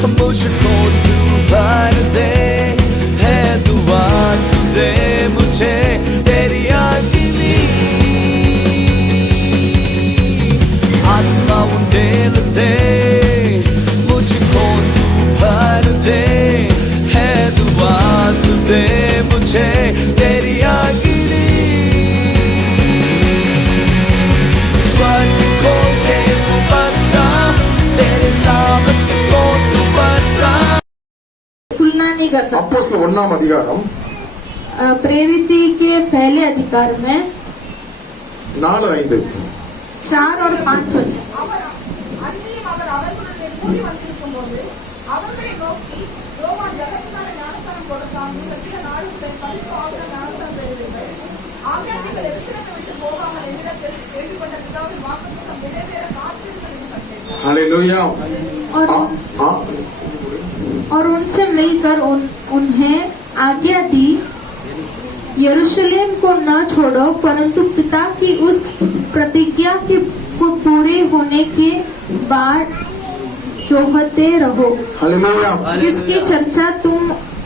मुझको तू भर दे, है दुआ तू दे मुझे तेरी आगिनी आत्मा उंडेल दे, मुझको तू भर दे, है दुआ तू दे मुझे तेरी आगिनी स्वर्ग को के तू बसा, तेरे सामत को तू बसा। तुलना नहीं कर सकते। அப்போஸ்தலர் 1ஆம் அதிகாரம் प्रेरिती के पहले अधिकार में 4:5 4 और 5 वचन। हालेलुया। और उनसे मिलकर उन्हें आज्ञा दी, यरूशलेम को न छोड़ो, परंतु पिता की उस प्रतिज्ञा को पूरे होने के बाद जोहते रहो, जिसकी चर्चा तुम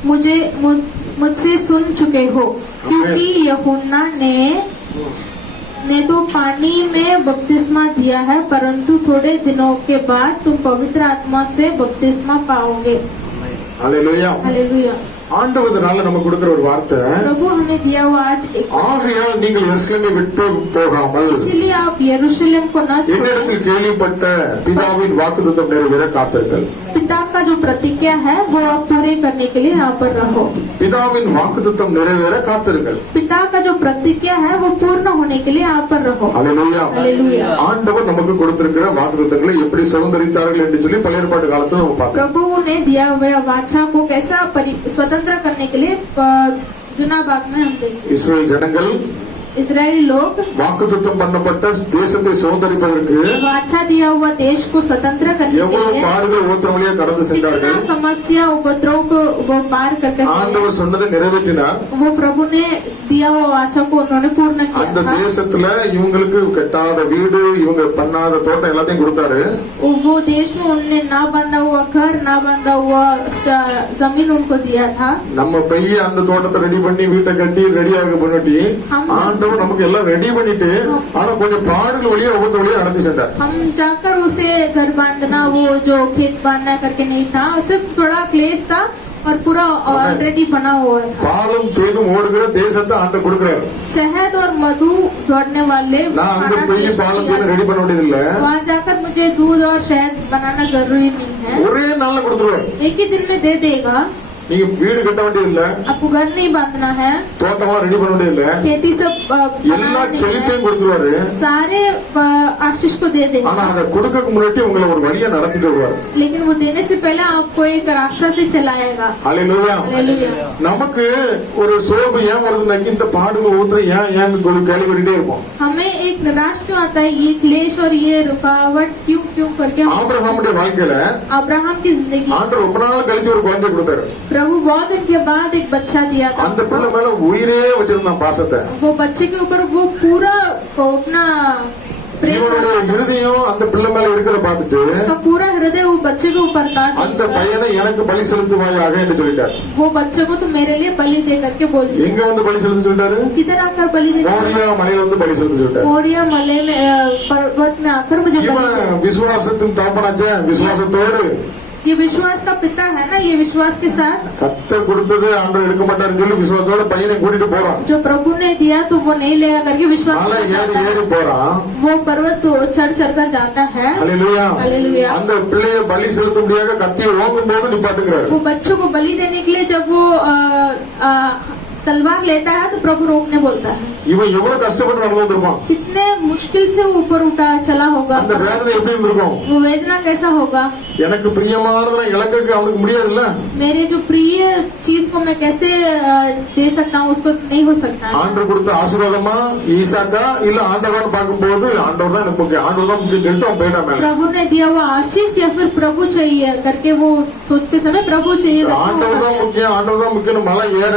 मुझसे सुन चुके हो। क्योंकि यूहन्ना ने तो पानी में बपतिस्मा दिया है, परंतु थोड़े दिनों के बाद तुम पवित्र आत्मा से बपतिस्मा पाओगे। हालेलुया। हालेलुया। ஆண்டவரால நமக்கு கொடுக்கிற ஒரு வார்த்தை, प्रभु हमें दिया हुआ आज एक, ஆகையால் நீங்கள் எருசலேமை விட்டு போகாமல் इसलिए आप यरूशलेम को न छोड़ो, என்னிடத்தில் கேள்விப்பட்ட பிதாவின் வாக்குத்தத்தம் நிறைவேற காத்திருங்கள்। पिता का जो प्रतिज्ञा है वो आप पूरे करने के लिए यहाँ पर रहो। பிதாவின் வாக்குத்தத்தம் நிறைவேற காத்திருங்கள்। पिता का जो प्रतिज्ञा है वो पूर्ण होने के लिए यहाँ पर रहो। हालेलुया। हालेलुया। ஆண்டவர் நமக்கு கொடுத்திருக்கிற வாக்குத்தத்தங்களை எப்படி சுதந்தரித்தார்கள் என்று சொல்லி பழைய ஏற்பாட்டு காலத்துல நம்ம பார்த்தோம்। प्रभु ने दिया हुआ वाचा को कैसा स्वतंत्र करने के लिए जुना भाग में हम देखें। இஸ்ரவேல் ஜனங்கள் इजरायली लोग வாக்குத்தத்தம் பண்ணப்பட்ட தேசத்தை சுதந்தரிப்பதற்கு वाचा दिया हुआ देश को स्वतंत्र करने के எவ்வளவு लिए பாடுகள் ஓத்திரம் வழியா கடந்து சென்றார்கள்। कितना समस्या उपद्रव को वो पार करके ஆண்டவர் சொன்னதை நிறைவேற்றினார்। वो प्रभु ने दिया हुआ वाचा को उन्होंने पूर्ण किया அந்த था। தேசத்துல இவங்களுக்கு கட்டாத வீடு, இவங்க பண்ணாத தோட்டம் எல்லாத்தையும் கொடுத்தாரு। वो देश में उन्होंने ना बांधा हुआ घर, ना बांधा हुआ जमीन उनको दिया था। நம்ம பைய அந்த தோட்டத்தை ரெடி பண்ணி வீட்டை கட்டி ரெடியாக பண்ணிட்டு ஆண்டவர் நமக்கு எல்லாம் ரெடி பண்ணிட்டு, ஆனா கொஞ்சம் பாடுகள் வழியா ஒவ்வொரு வழியா நடத்தி சென்றார்। हम जाकर उसे घर बांधना, वो जो खेत बांधना करके नहीं था, सिर्फ थोड़ा क्लेश था और पूरा ऑलरेडी बना हुआ था। பாலும் தேனும் ஓடுகிற தேசத்தை ஆண்டவர் கொடுக்கிறார்। शहद और मधु दौड़ने वाले நான் அங்க போய் பாலும் தேனும் ரெடி பண்ண வேண்டியது இல்ல, वहाँ जाकर मुझे दूध और शहद बनाना जरूरी नहीं है, ஒரே நாள்ல கொடுத்துருவார்। एक ही दिन में दे देगा। நீங்க வீடு கட்ட வேண்டியது இல்ல, आपको घर नहीं बांधना है, தோட்டமா ரெடி பண்ண வேண்டியது இல்ல, खेती सब எல்லா செழிப்பையும் கொடுத்துருவாரு। सारे आशीष को दे देगा। ஆனா அதை கொடுக்க முன்னாடி உங்களை ஒரு வழியா நடத்திட்டு வருவார்। लेकिन वो देने से पहले आपको एक रास्ता से चलाएगा। हालेलुया। हालेलुया। நமக்கு ஒரு சோர்வு ஏன் வருதுன்னாக்கி இந்த பாடுகள் ஊத்துற ஏன் கேள்வி பண்ணிட்டே இருப்போம்। हमें एक निराश क्यों आता है, ये क्लेश और ये रुकावट क्यों करके। ஆபிரகாமுடைய வாழ்க்கையில अब्राहम की जिंदगी ஆண்டவர் ரொம்ப நாள் கழிச்சு ஒரு குழந்தை கொடுத்தாரு। प्रभु बहुत दिन के बाद एक बच्चा दिया था। அந்த பிள்ளை மேல உயிரே வச்சிருந்தான் பாசத்தை। वो बच्चे के ऊपर वो पूरा अपना प्रेम, இவனுடைய இருதயம் அந்த பிள்ளை மேல இருக்கிறத பார்த்துட்டு उसका पूरा हृदय वो बच्चे के ऊपर था। அந்த பையனை எனக்கு பலி செலுத்துவாயாக என்று சொல்லிட்டார்। वो बच्चे को तो मेरे लिए बलि दे करके बोल दिया। எங்க வந்து பலி செலுத்த சொல்லிட்டாரு? किधर आकर बलि दे? மோரியா மலையில வந்து பலி செலுத்த சொல்லிட்டாரு। मोरिया मले में पर्वत में आकर मुझे बलि இவன் दे। விசுவாசத்தின் தாப்பனாச்சே, விசுவாசத்தோடு ये विश्वास का पिता है ना, ये विश्वास के साथ கத்தர் கொடுத்தது ஆண்டவர் எடுக்க மாட்டாருன்னு சொல்லி விசுவாசத்தோட பையனை கூட்டிட்டு போறான்। जो प्रभु ने दिया तो वो नहीं लेगा करके विश्वास மலை ஏறி போறான்। वो पर्वत तो चढ़ कर जाता है। हालेलुया। हालेलुया। அந்த பிள்ளைய பலி செலுத்த முடியாத கத்தியை ஓங்கும் போது நிப்பாட்டுகிறாரு। वो बच्चों को बलि देने के लिए जब वो तलवार लेता है तो प्रभु रोकने बोलता है। இவன் எவ்வளவு கஷ்டப்பட்டு நடந்து வந்திருப்பான்। कितने मुश्किल से ऊपर उठा चला होगा। அந்த வேதனை எப்படி இருந்திருக்கும்? वो वेदना कैसा होगा। எனக்கு பிரியமானதை இழக்க அவனுக்கு முடியாதுல்ல। मेरे जो प्रिय चीज को मैं कैसे दे सकता हूँ, उसको नहीं हो सकता। ஆண்டவர் கொடுத்த ஆசீர்வாதமா ஈசாக்கா இல்ல ஆண்டவர்னு பார்க்கும்போது ஆண்டவர் தான் எனக்கு முக்கியம், ஆண்டவர் தான் முக்கியம் சொல்லிட்டு அவன் போயிட்டான் மேல। प्रभु ने दिया हुआ आशीष या फिर प्रभु चाहिए करके वो सोचते समय प्रभु चाहिए ஆண்டவர் தான் முக்கியம், ஆண்டவர் தான் முக்கியம், மலை ஏற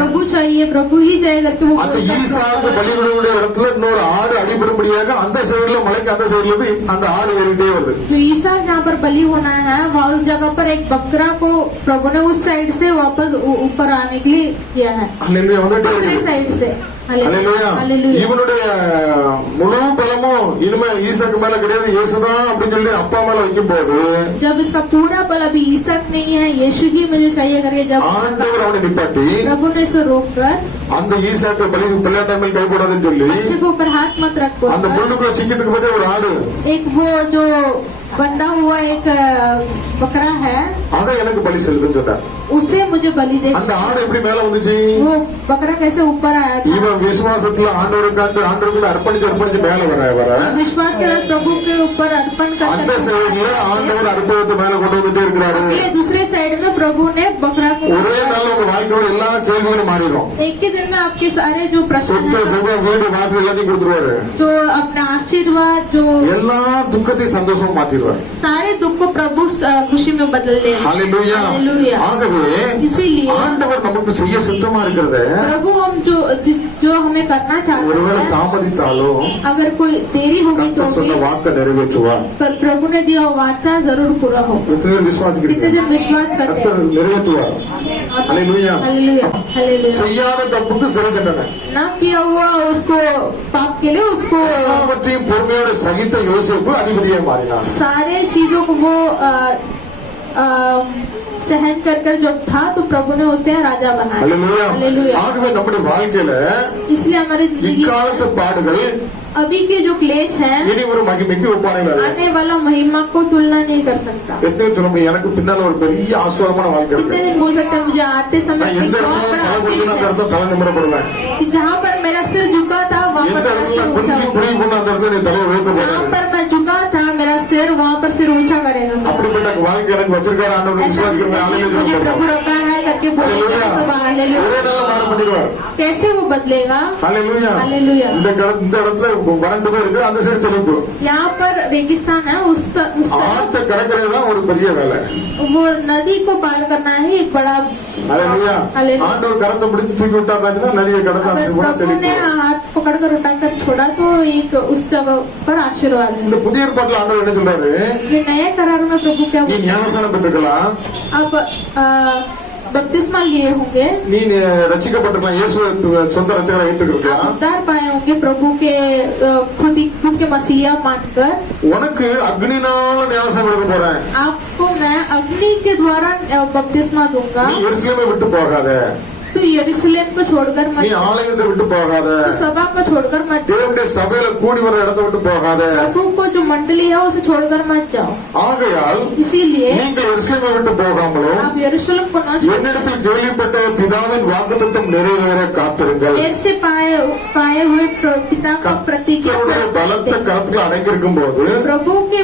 प्रभु चाहिए, प्रभु ही चाहिए करके वो அந்த ஈசாக்கு பலியிடக்கூடிய இடத்துல இன்னொரு ஆடு அடிபடும்படியாக அந்த சைடுல மலைக்கு அந்த சைடுல இருந்து அந்த ஆடு ஏறிட்டே வருது। ईसा जहाँ पर बलि बलि होना है, वहाँ उस जगह पर एक बकरा को प्रभु ने उस साइड से वापस ऊपर आने के लिए किया है, அல்லேலூயா வந்துட்டே दूसरे இருக்கு. साइड से. அல்லேலூயா. हालेलुया. இவனுடைய முழு பலமும் இனிமே ஈசாக்கு மேல கிடையாது, இயேசுதான் அப்படின்னு சொல்லி அப்பா மேல வைக்கும் போது जब इसका पूरा बल अभी ईसक नहीं है, यीशु ही मुझे चाहिए करके जब ஆண்டவர் அவனை நிப்பாட்டி प्रभु ने इसे रोक कर அந்த ஈசாக்கு பிள்ளையாட்ட மேல் கை போடாதுன்னு சொல்லி बच्चे को ऊपर हाथ मत रखो, அந்த முள்ளுக்குள்ள சிக்கிட்டு போதே ஒரு ஆடு एक वो जो बंधा हुआ एक बकरा है, அதை எனக்கு பலி செலுத்துன்னு சொன்னார். उसे मुझे बलि दे. அந்த ஆடு எப்படி மேல வந்துச்சு? वो बकरा कैसे ऊपर आया था? இவன் விசுவாசத்துல ஆண்டவருக்கு அர்ப்பணிச்சு மேல வர विश्वास के साथ प्रभु के ऊपर अर्पण அந்த कर சைடுல ஆண்டவர் அற்புதத்தை மேல கொண்டு வந்துட்டே இருக்கிறாரு. दूसरे साइड में प्रभु ने बकरा को ஒரே நாள் உங்க வாழ்க்கையோட எல்லா கேள்விகளும் மாறிடும். एक ही दिन में आपके सारे जो प्रश्न சொத்து हैं, சுகம் வீடு வாசல் எல்லாத்தையும் கொடுத்துருவாரு. जो अपना आशीर्वाद, जो எல்லா துக்கத்தையும் சந்தோஷமா மாத்திடுவார். सारे दुख को प्रभु खुशी में बदल दे. ஹalleluya. हालेलुया. ஆகவே इसीलिए ஆண்டவர் நமக்கு செய்ய சித்தமா இருக்கிறத प्रभु हम जो हमें करना चाहते ஒருவேளை हैं, தாமதித்தாலும் अगर कोई देरी होगी तो கர்த்தர் भी சொன்ன வாக்கை நிறைவேற்றுவார். पर प्रभु ने दिया हुआ वाचा जरूर पूरा हो. எத்தனை பேர் விசுவாசிக்கிறீங்க? कितने जन विश्वास करते हैं? கர்த்தர் நிறைவேற்றுவார். हालेलुया. हालेलुया. हालेलुया. செய்யாத தப்புக்கு சிறை தண்டனை. ना किया हुआ उसको पाप के लिए उसको எல்லாவற்றையும் பொறுமையோட சகித்த யோசேப்பு அதிபதியாக மாறினார். सारे चीजों को वो सहन कर जब था तो प्रभु ने उसे राजा बनाया. ஹalleluya. हालेलुया. ஆகவே நம்முடைய வாழ்க்கையில इसलिए हमारी जिंदगी இக்காலத்து பாடுகள் अभी के जो क्लेश है இனி ஒரு மகிமைக்கு ஒப்பானைகள் அல்ல. आने वाला महिमा को तुलना नहीं कर सकता. எத்தனை சொல்ல முடியும்? எனக்கு பின்னால ஒரு பெரிய ஆசீர்வாதமான வாழ்க்கை कितने இருக்கு. दिन बोल सकते हैं मुझे आते समय நான் एक எந்த बहुत இடத்துல बड़ा தலை आशीष கொடுத்து அந்த है இடத்துல தலை நிமிரப்படுவேன். कि जहाँ पर मेरा सिर झुका था वहाँ எந்த पर मेरा இடத்துல सिर குனிஞ்சு ऊंचा குனிவு होगा. பண்ண அந்த இடத்துல நீ தலையை உயர்த்த जहाँ போறாரு. पर मैं झुका था मेरा सिर वहाँ पर सिर ऊंचा करेगा. அப்படிப்பட்ட வாழ்க்கை எனக்கு வச்சிருக்காரு ஆண்டவர். ऐसा விசுவாசிக்கிறேன். जिंदगी मुझे प्रभु रखा है करके बोलेंगे तो सब हालेलुया. ஒரே நாள் மாற பண்ணிடுவார். कैसे वो बदलेगा? ஹalleluya. हालेलुया. இந்த இடத்துல வறண்டு போய் இருக்கு, அந்த சைடு செழிப்பு. यहाँ पर रेगिस्तान है, उस तरफ ஆத்த கடற்கரை தான் ஒரு பெரிய வேலை. वो नदी को पार करना है एक बड़ा. ஹalleluya. हालेलुया. ஆண்டவர் கரத்தை பிடிச்சு தூக்கி விட்டாருன்னா நதியை கடந்து अगर அந்த प्रभु ने हाथ पकड़कर उठाकर छोड़ा तो एक उस जगह पर आशीर्वाद है. இந்த புதிய ஏற்பாட்டுல ஆண்டவர் என்ன சொல்றாரு? ये नए करार में प्रभु क्या நீ ஞானஸ்நானம் பெற்றுக்கலாம், अब बपतिस्मा लिए होंगे, நீ ரட்சிக்கப்பட்டிருக்கலாம், இயேசுவை சொந்த ரட்சகரை ஏற்றுக்கலாம். आप उद्धार पाए होंगे प्रभु के खुद के मसीहा मानकर. உனக்கு அக்னினால ஞானஸ்நானம் எடுக்க போறேன். आपको मैं अग्नि के द्वारा बपतिस्मा दूंगा. நீ எருசலேமை விட்டு போகாத, तो यरूशलेम को छोड़कर मत நீ ஆலயத்தை விட்டு போகாத, तो सभा को छोड़कर मत जाओ. தேவனுடைய சபையில கூடி வர இடத்தை விட்டு போகாத. प्रभु को जो मंडली है उसे छोड़कर मत जाओ. ஆகையால் इसीलिए நீங்கள் எருசலேமை விட்டு போகாமலும் आप यरूशलेम को न छोड़ो. என்னிடத்தில் கேள்விப்பட்ட பிதாவின் வாக்குத்தத்தம் நிறைவேற காத்திருங்கள். मेरे से पाए हुए पिता का प्रतिज्ञा கர்த்தருடைய பலத்த கரத்துல அடைக்கிருக்கும் போது प्रभु के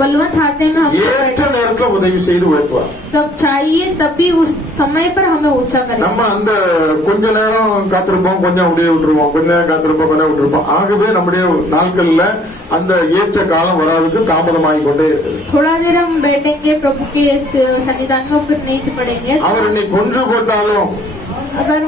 बलवंत हाथे में हमको ஏற்ற நேரத்துல உதவி செய்து உயர்த்துவார். तब चाहिए तभी उस समय पर हमें ऊंचा करें. நம்ம அந்த கொஞ்ச நேரம் காத்திருப்போம், கொஞ்சம் அப்படியே விட்டுருவோம், கொஞ்ச நேரம் காத்திருப்போம், கொஞ்சம் விட்டுருப்போம். ஆகவே நம்முடைய நாட்கள்ல அந்த ஏற்ற காலம் வராதுக்கு தாமதமாகி கொண்டே இருக்குது. थोड़ा देर हम बैठेंगे प्रभु के सन्निधान में, फिर नहीं पड़ेंगे. அவர் என்னை கொன்று போட்டாலும் अगर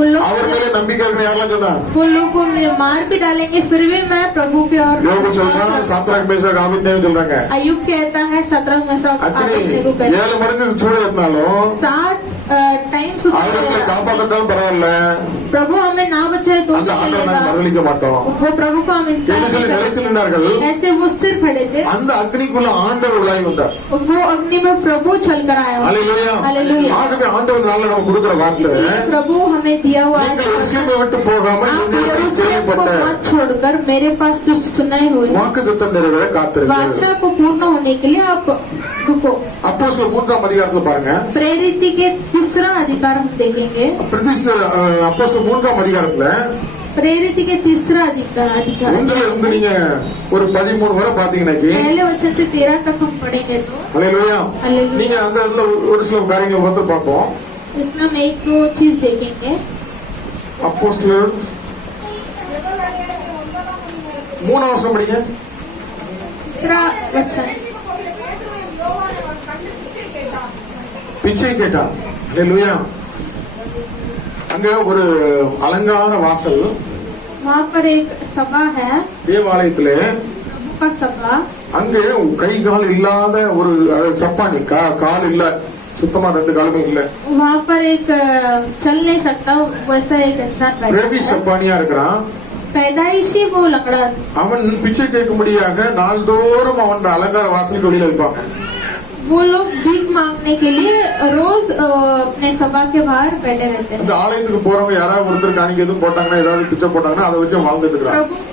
उन அவர் மேலே நம்பிக்கை இருக்குன்னு யாரெல்லாம் சொன்னா? लोग को मार भी डालेंगे फिर भी मैं प्रभु के और யோபு சொல்றாங்க, சாத்ராக் மேஷாக் ஆபேத்நேகோ சொல்றாங்க, अयुब कहता है शतरंग में सब அக்னி आपने को कहता 7 மடங்கு சூடு ஏத்தினாலும் 7 टाइम அவர்களை காப்பாற்றாலும் பரவாயில்ல, प्रभु हमें ना बचाए तो அந்த भी ஆண்டவரை चलेगा. நாங்கள் மறந்துக்க மாட்டோம் वो प्रभु को हम इंतजार என்று சொல்லி नहीं நிலைத்து करते. நின்றார்கள். ऐसे वो स्थिर खड़े थे. அந்த அக்னிக்குள்ள ஆண்டவர் உலாய் வந்தார். वो अग्नि में प्रभु चल कर आया. ஹalleluya. हालेलुया. ஆகவே ஆண்டவர்னால நமக்கு கொடுக்கிற வார்த்தை, इसलिए प्रभु हमें दिया हुआ है நீங்கள் எருசலேமை விட்டு போகாமல் आप என்னிடத்தில் यरूशलेम को கேள்விப்பட்ட मत छोड़कर मेरे पास जो सुनाई हुई வாக்குத்தத்தம் நிறைவேற காத்திருங்கள். वाचा को पूर्ण होने के लिए आप रुको. அப்போஸ்தலர் 3ஆம் அதிகாரத்துல பாருங்க, प्रेरित के 3रा अधिकार हम देखेंगे. அப்போஸ்தலர் 3ஆம் அதிகாரத்துல प्रेरित के 3रा अधिकार ஒன்றுல இருந்து நீங்க ஒரு 13 வரை பாத்தீங்கன்னா पहले वचन से 13 तक हम पढ़ेंगे तो ஹalleluya. हालेलुया. நீங்க அந்த இடத்துல ஒரு சில காரியங்களை ஒருத்தர் பார்ப்போம். इसमें हम एक दो चीज देखेंगे. அப்போஸ்தலர் 3ஆம் வசனம் படிங்க. 3रा वचन. பிச்சை கேட்டான். ஹalleluya. அங்க ஒரு அலங்கார வாசல் वहाँ पर एक सभा है, தேவாலயத்திலே. प्रभु का सभा. அங்கே கை கால் இல்லாத ஒரு சப்பானி கால் இல்ல, சுத்தமா 2 காலுமே இல்ல. वहाँ पर एक चल नहीं सकता वैसा एक इंसान பிரவி சப்பானியா இருக்கிறான். पैदाइशी वो लंगड़ा அவன் பிச்சை கேட்கும்படியாக நாள்தோறும் அவன் அலங்கார வாசலுக்கு வெளியில வைப்பாங்க. वो लोग भीख मांगने के लिए रोज अपने सभा के बाहर बैठे रहते हैं. இந்த ஆலயத்துக்கு போறவங்க யாராவது ஒருத்தர் காணிக்கை எதுவும் போட்டாங்கன்னா, ஏதாவது பிச்சை போட்டாங்கன்னா அதை வச்சு வாழ்ந்துட்டு இருக்காங்க.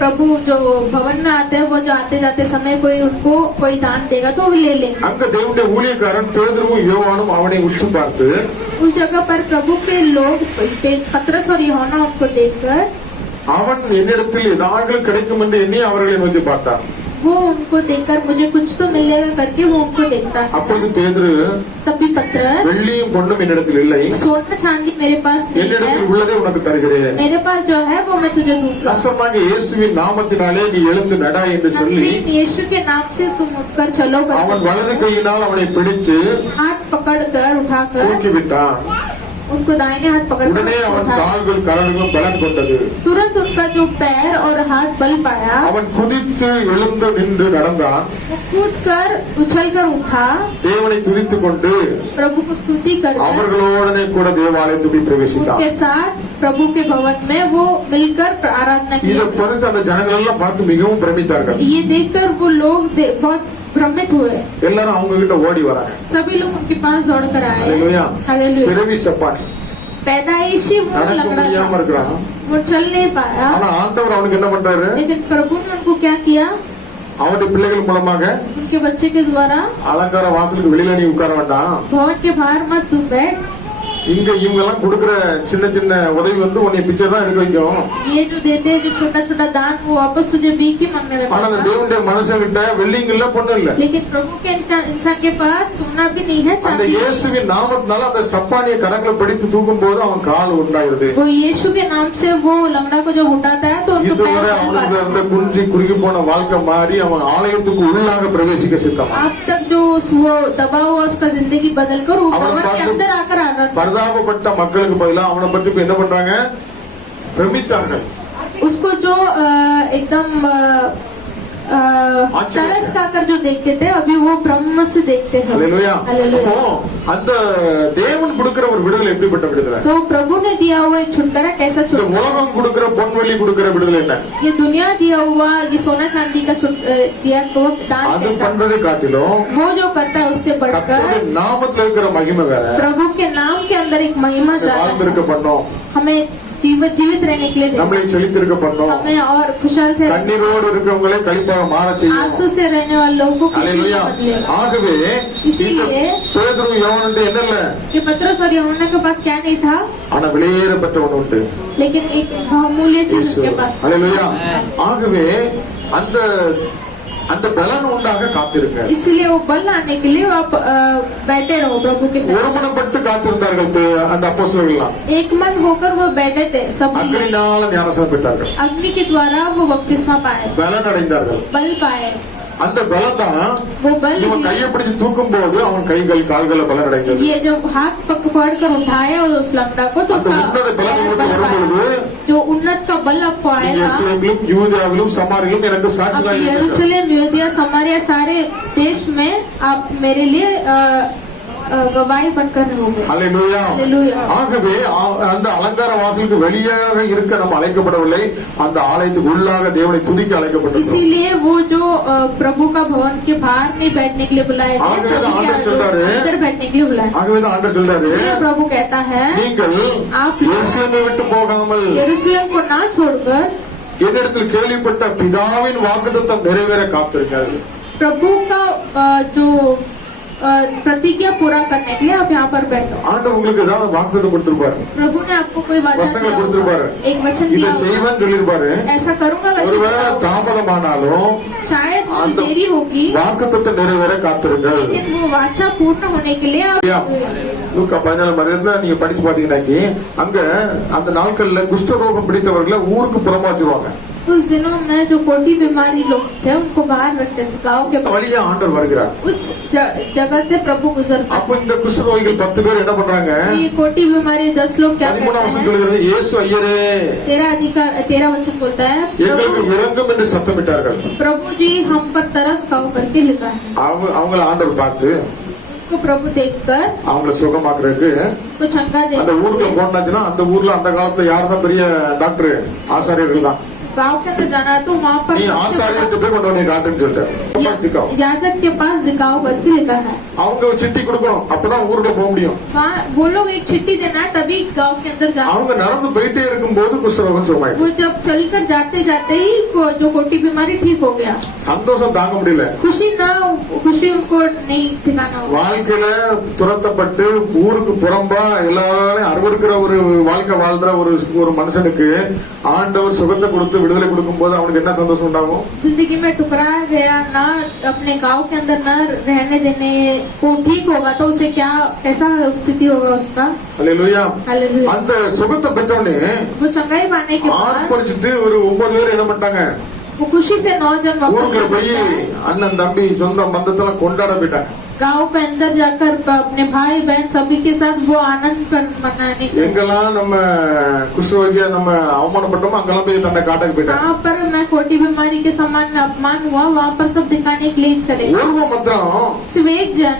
प्रभु जो भवन में आते हैं वो जो आते जाते समय कोई उनको कोई दान देगा तो वो ले लेंगे. அங்க தேவனுடைய ஊழியக்காரன் பேதுருவும் யோவானும் அவனை உற்று பார்த்து, उस जगह पर प्रभु के लोग पतरस और यूहन्ना उनको देखकर அவன் என்னிடத்தில் ஏதாவது கிடைக்கும் என்று எண்ணி அவர்களை நோக்கி பார்த்தான். वो उनको देखकर मुझे कुछ तो मिलेगा करके वो उनको देखता है. அப்பொழுது பேதுரு, तभी पतरस, வெள்ளியும் பொன்னும் என்னிடத்தில் இல்லை, सोना चांदी मेरे पास नहीं है, என்னிடத்தில் உள்ளதை உனக்கு தருகிறேன். मेरे पास जो है वो मैं तुझे दूंगा. கஷ்டமாக இயேசுவின் நாமத்தினாலே நீ எழுந்து நடா என்று சொல்லி यीशु के नाम से तुम उठकर चलो அவன் வலது கையினால் அவனை பிடித்து हाथ पकड़कर उठाकर தூக்கிவிட்டான். उनको दाहिने हाथ உடனே அவன் पकड़कर கால்கள் கரடுகளும் பலன் கொண்டது. तुरंत उनका जो पैर और हाथ बल पाया. அவன் குதித்து எழுந்து நின்று நடந்தான். वो कूद कर उछल कर उठा, தேவனை துதித்துக் கொண்டு प्रभु को स्तुति कर அவர்களுடனே கூட தேவாலயத்துக்குள் பிரவேசித்தான். उनके साथ प्रभु के भवन में वो मिलकर आराधना की. இதை பொறுத்து அந்த ஜனங்கள் எல்லாம் பார்த்து மிகவும் பிரமித்தார்கள். ये देखकर वो लोग बहुत भ्रमित हुए. எல்லாரும் அவங்க கிட்ட ஓடி வராங்க. सभी लोग उनके पास दौड़ कर आए. ஹல்லேலூயா. हालेलुया. பிறவி சப்பானி पैदाइशी वो நடக்க लंगड़ा முடியாம था, இருக்கிறான். वो चल नहीं पाया. ஆனா ஆண்டவர் அவனுக்கு என்ன பண்றாரு? लेकिन प्रभु ने उनको क्या किया? அவனுடைய பிள்ளைகள் மூலமாக उनके बच्चे के द्वारा அலங்கார வாசலுக்கு வெளியில நீ உட்கார வேண்டாம், भवन के बाहर मत तू बैठ. இங்க இவங்க எல்லாம் கொடுக்கிற சின்ன சின்ன உதவி வந்து உன்னை பிச்சை தான் எடுக்க வைக்கும். ये जो देते हैं जो छोटा छोटा दान वो वापस तुझे भीख ही मांगने ஆனா அந்த लगेगा. தேவனுடைய மனுஷன் கிட்ட வெள்ளிங்க இல்ல, பொண்ணு இல்ல. लेकिन प्रभु के इंसान के पास सोना भी नहीं है, அந்த चांदी. இயேசுவின் நாமத்தினால அந்த சப்பானிய கரங்களை பிடித்து தூக்கும் போது அவன் கால் உண்டாயிருது. वो यीशु के नाम से वो लंगड़ा को जब उठाता है तो उनको पैर இதுவரை बल அவனுக்கு पाता இருந்த குஞ்சி குறுகி போன வாழ்க்கை மாறி அவன் ஆலயத்துக்கு உள்ளாக பிரவேசிக்க சித்தம். है. अब तक जो वो दबा हुआ उसका जिंदगी बदल कर वो भवन के अंदर आकर आ रहा था. பரிதாபப்பட்ட மக்களுக்கு பதிலா அவனை பற்றி இப்ப என்ன பண்றாங்க? பிரமித்தார்கள். उसको जो एकदम तरस खाकर जो देखते थे अभी वो ब्रह्म से देखते हैं. ஹல்லேலூயா. हालेलुया. அப்போ அந்த தேவன் கொடுக்கிற ஒரு விடுதலை எப்படிப்பட்ட விடுதலை? तो प्रभु ने दिया हुआ एक छुटकारा कैसा இந்த छुटकारा? உலகம் கொடுக்கிற பொன்வெள்ளி கொடுக்கிற விடுதலை என்ன? ये दुनिया दिया हुआ ये सोना चांदी का दिया को दान அது कैसा? பண்றதை காட்டிலும் वो जो करता है उससे बढ़कर கர்த்தருடைய நாமத்துல இருக்கிற மகிமை வேற. प्रभु के नाम के अंदर एक महिमा ज्यादा है. வாழ்ந்திருக்க பண்ணோம், हमें जीवित रहने के लिए நம்மளை செழித்திருக்க பண்ணோம், हमें और खुशहाल से கண்ணீரோடு இருக்கிறவங்களை கழிப்பாக மாற செய்யும். आंसू से रहने वाले लोगों को खुशी ஹல்லேலூயா. से बदलेगा. ஆகவே इसीलिए பேதுரு யோவானுக்கு என்ன இல்ல, ये पतरस और यूहन्ना के पास क्या नहीं था, ஆனா வெளியேறப்பட்டவன் உண்டு. लेकिन एक बहुमूल्य चीज उनके पास. ஹல்லேலூயா. ஆகவே அந்த அந்த பலன் உண்டாக காத்திருக்க. इसलिए वो बल आने के लिए आप बैठे रहो प्रभु के साथ. ஒருமனப்பட்டு காத்திருந்தார்கள் அந்த அப்போஸ்தலர்கள் எல்லாம். एक मन होकर वो बैठे थे सब. அக்னினால ஞானஸ்நானம் பெற்றார்கள், अग्नि के द्वारा वो बपतिस्मा पाए, பலன் அடைந்தார்கள். बल पाए. அந்த பலம் தான் वो बल இவன் கையை பிடிச்சு தூக்கும் போது அவன் கைகள் கால்களை பலன் அடைந்தது. ये जब हाथ पकड़ कर उठाए और उस लंगड़ा को तो அந்த उसका உன்னத பலம் पैर உங்களுக்கு बल வரும் पाया. பொழுது जो उन्नत का बल आपको आएगा, எருசலேமிலும் யூதேயாவிலும் சமாரிலும் எனக்கு अब சாட்சியாக இருக்கிறீர்கள். यरूशलेम यूदिया समारिया सारे देश में आप मेरे लिए गवाही बनकर रहोगे. ஹல்லேலூயா. हालेलुया. ஆகவே அந்த அலங்கார வாசலுக்கு வெளியாக இருக்க நம்ம அழைக்கப்படவில்லை, அந்த ஆலயத்துக்கு உள்ளாக தேவனை துதிக்க அழைக்கப்பட்டோம். इसीलिए वो जो प्रभु का भवन के बाहर नहीं बैठने के लिए बुलाए गए, आगे प्रभु के आगे चलता रहे। अंदर बैठने के लिए बुलाए. ஆகவே தான் ஆண்டவர் சொல்றாரு, इसलिए प्रभु कहता है நீங்கள் आप எருசலேமை விட்டு போகாமல் यरूशलेम को ना छोड़कर என்னிடத்தில் கேள்விப்பட்ட பிதாவின் வாக்குத்தத்தம் நிறைவேற காத்திருங்கள். प्रभु का जो प्रतिज्ञा पूरा करने के लिए आप यहाँ पर बैठो. ஆண்டவர் உங்களுக்கு ஏதாவது வாக்குத்தத்தம் கொடுத்திருப்பாரு, प्रभु ने आपको कोई वादा வசனங்கள் दिया கொடுத்திருப்பாரு, होगा, एक वचन இதை दिया होगा, செய்வேன்னு சொல்லியிருப்பாரு. ऐसा करूंगा करके ஒருவேளை बताओ. தாமதமானாலும் शायद वो அந்த देरी होगी, வாக்குத்தத்தம் நிறைவேற காத்திருங்கள். लेकिन वो वाचा पूर्ण होने के लिए आप லூக்கா 14 நீங்க படிச்சு பாத்தீங்கன்னாக்கி அங்க அந்த நாட்கள்ல குஷ்டரோகம் பிடித்தவர்களை ஊருக்கு புறமா வச்சிருவாங்க. उस दिनों में जो कोटी बीमारी लोग थे उनको बाहर रखते थे गाँव के வழியா ஆண்டவர் வருகிறார். उस जगह से प्रभु गुजरते அப்ப இந்த குஷ்டரோகிகள் 10 பேர் என்ன பண்றாங்க? ये कोटी बीमारी 10 लोग क्या 13 करते வசனம் हैं? சொல்கிறது இயேசு ஐயரே 13 वचन बोलता है எங்களுக்கு இறங்கும் என்று சத்தமிட்டார்கள். प्रभु जी हम पर तरस खाओ करके लिखा है। அவங்கள ஆண்டவர் பார்த்து उनको प्रभु देखकर அவங்கள சுகமாக்குறதுக்கு तो चंगा அந்த ஊருக்கு दे போனாச்சுன்னா அந்த ஊர்ல அந்த காலத்துல யார் தான் பெரிய டாக்டர்? ஆசாரியர்கள் தான். गाँव के अंदर जाना है तो वहाँ पर நீ ஆசாரியர்கிட்ட போய் கொண்டு வந்து காட்டுன்னு சொல்லிட்டேன். याजक के पास दिखाओ करके लिखा है। அவங்க ஒரு சிட்டி கொடுக்கணும், அப்பதான் ஊருக்கு போக முடியும். वहाँ वो लोग एक चिट्ठी देना है तभी गाँव के अंदर जाना। அவங்க நடந்து போயிட்டே இருக்கும் போது குஷ்டரோகம் சுகமாயிடும். वो जब चलकर जाते जाते ही जो कोटी बीमारी ठीक हो गया। சந்தோஷம் தாங்க முடியல. खुशी उनको नहीं ठिकाना हुआ। வாழ்க்கையில துரத்தப்பட்டு ஊருக்கு புறம்பா எல்லாரும் அருவருக்கிற ஒரு வாழ்க்கை வாழ்ற ஒரு மனுஷனுக்கு ஆண்டவர் சுகத்தை கொடுத்து விடுதலை கொடுக்கும் போது அவனுக்கு என்ன சந்தோஷம் உண்டாகும்? जिंदगी में टुकराया गया ना अपने गांव के अंदर न रहने देने को ठीक होगा तो उसे क्या कैसा स्थिति होगा उसका? அல்லேலூயா. हालेलुया। அந்த சுகத்தை பெற்றவனே वो चंगाई पाने के बाद ஆர்ப்பரிச்சுட்டு ஒரு 9 பேர் என்ன பண்ணிட்டாங்க? वो खुशी से 9 जन ஊருக்குள்ள वापस போய் அண்ணன் தம்பி சொந்த பந்தத்தெல்லாம் கொண்டாட போயிட்டாங்க. गांव के अंदर जाकर अपने भाई बहन सभी के साथ वो आनंद कर मनाने। எங்கெல்லாம் நம்ம குஷ்டரோகியா நம்ம அவமானப்பட்டோமோ அங்கெல்லாம் போய் தன்னை காட்டக்கு போயிட்டாங்க. जहाँ पर मैं कोटी बीमारी के समान में अपमान हुआ वहाँ पर सब दिखाने के लिए चले। ஒருவன் மாத்திரம் सिर्फ एक जन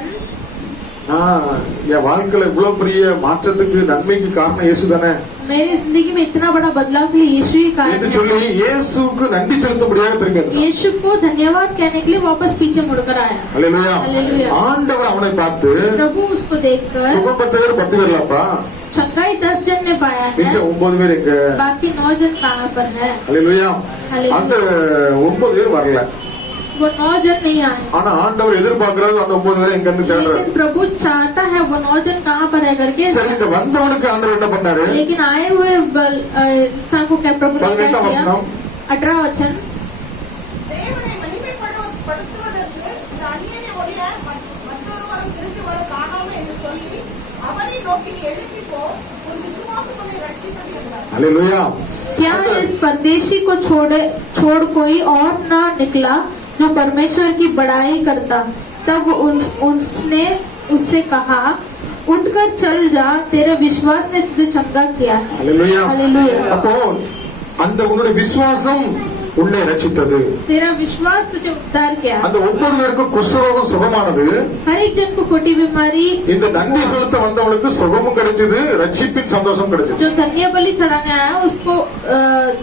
என் வாழ்க்கையில இவ்வளவு பெரிய மாற்றத்துக்கு நன்மைக்கு காரணம் இயேசு தானே मेरी जिंदगी में इतना बड़ा बदलाव के लिए यीशु ही कारण என்று है। சொல்லி இயேசுவுக்கு நன்றி செலுத்தும்படியாக திரும்பி வந்தான். यीशु को धन्यवाद कहने के लिए वापस पीछे मुड़कर आया। அல்லேலூயா. हालेलुया। ஆண்டவர் அவனை பார்த்து प्रभु उसको देखकर சுகம் 10 பேர்லப்பா चंगाई 10 जन ने पाया है, மிச்சம் 9 பேர் எங்க? बाकी 9 जन कहाँ पर है? அல்லேலூயா. அல்லேலூயா. அந்த 9 பேர் வரல. वो 9 जन नहीं आए। ஆனா ஆண்டவர் எதிர்பார்க்கிறாரு அந்த 9 பேரை எங்கன்னு தேடுறாரு. लेकिन प्रभु चाहता है वो 9 जन कहाँ पर है करके। சரி, இந்த வந்தவனுக்கு ஆண்டவர் என்ன பண்ணாரு? लेकिन आए हुए इंसान को क्या प्रभु ने क्या 18 किया? वचனம். 18 वचन தேவனை மகிமைப்படுத்துவதற்கு இந்த அந்நியனை ஒழிய மற்றொருவரும் திரும்பி வர காணோம் என்று சொல்லி அவரை நோக்கி எழுப்பி போ, உன் விசுவாசம் உன்னை ரட்சித்தது என்றார். அல்லேலூயா. क्या इस परदेशी को छोड़ कोई और ना निकला जो परमेश्वर की बड़ाई करता? तब उसने उससे कहा, उठकर चल जा, तेरे विश्वास ने तुझे चंगा किया है। அல்லேலூயா. हालेलुया। அப்போ அந்த உன்னுடைய விசுவாசம் உன்னை ரட்சித்தது. तेरा विश्वास तुझे उद्धार किया। அந்த 9 பேருக்கும் குஷ்டரோகம் சுகமானது. हर एक जन को कोटी बीमारी, இந்த நன்றி செலுத்த வந்தவனுக்கு சுகமும் கிடைச்சது, ரட்சிப்பின் சந்தோஷம் கிடைச்சது. जो धन्य बलि चढ़ाने आया उसको